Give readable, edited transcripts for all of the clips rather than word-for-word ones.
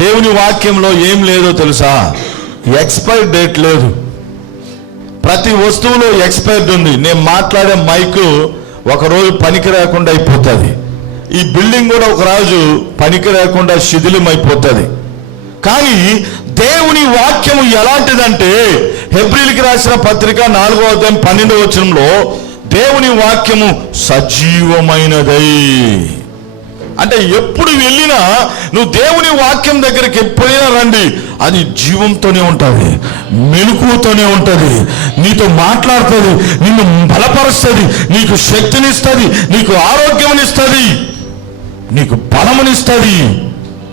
దేవుని వాక్యంలో ఏం లేదో తెలుసా? ఎక్స్పైర్ డేట్ లేదు. ప్రతి వస్తువులో ఎక్స్పైర్డ్ ఉంది. నేను మాట్లాడే మైక్ ఒకరోజు పనికి రాకుండా అయిపోతుంది. ఈ బిల్డింగ్ కూడా ఒక రోజు పనికి రాకుండా శిథిలం అయిపోతుంది. కానీ దేవుని వాక్యము ఎలాంటిదంటే, హెబ్రీయులకు రాసిన పత్రిక 4వ అధ్యాయం 12వ వచనంలో దేవుని వాక్యము సజీవమైనదై. అంటే ఎప్పుడు వెళ్ళినా నువ్వు దేవుని వాక్యం దగ్గరికి ఎప్పుడైనా రండి, అది జీవంతోనే ఉంటుంది, మెలకువతోనే ఉంటుంది, నీతో మాట్లాడుతుంది, నిన్ను బలపరుస్తుంది, నీకు శక్తినిస్తుంది, నీకు ఆరోగ్యమునిస్తుంది, నీకు బలమునిస్తుంది.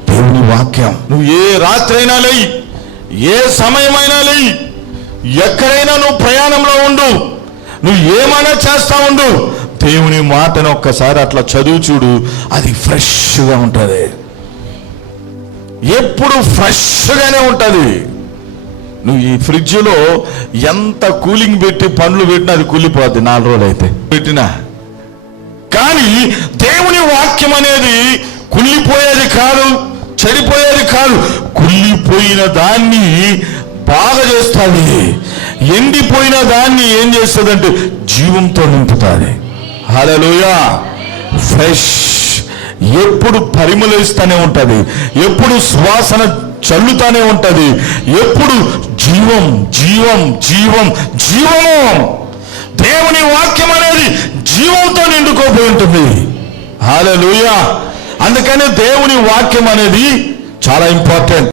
దేవుని వాక్యం. నువ్వు ఏ రాత్రైనా లేయి, ఏ సమయమైనా లేయి, ఎక్కడైనా నువ్వు ప్రయాణంలో ఉండు, నువ్వు ఏమైనా చేస్తా ఉండు, దేవుని మాటను ఒక్కసారి అట్లా చదువు చూడు, అది ఫ్రెష్గా ఉంటుంది. ఎప్పుడు ఫ్రెష్గానే ఉంటుంది. నువ్వు ఈ ఫ్రిడ్జ్లో ఎంత కూలింగ్ పెట్టి పండ్లు పెట్టినా అది కూలిపోద్ది 4 రోజులు అయితే పెట్టినా. కానీ దేవుని వాక్యం అనేది కుళ్ళిపోయేది కాదు, చెడిపోయేది కాదు. కుళ్ళిపోయిన దాన్ని బాగా చేస్తుంది, ఎండిపోయిన దాన్ని ఏం చేస్తుందంటే జీవంతో నింపుతుంది. హల్లెలూయా. ఫ్రెష్, ఎప్పుడు పరిమళిస్తూనే ఉంటుంది, ఎప్పుడు సువాసన చల్లుతానే ఉంటుంది, ఎప్పుడు జీవం జీవం జీవం జీవము. దేవుని వాక్యం అనేది జీవంతో నిండుకోపోయి ఉంటుంది. హల్లెలూయా. అందుకని దేవుని వాక్యం అనేది చాలా ఇంపార్టెంట్.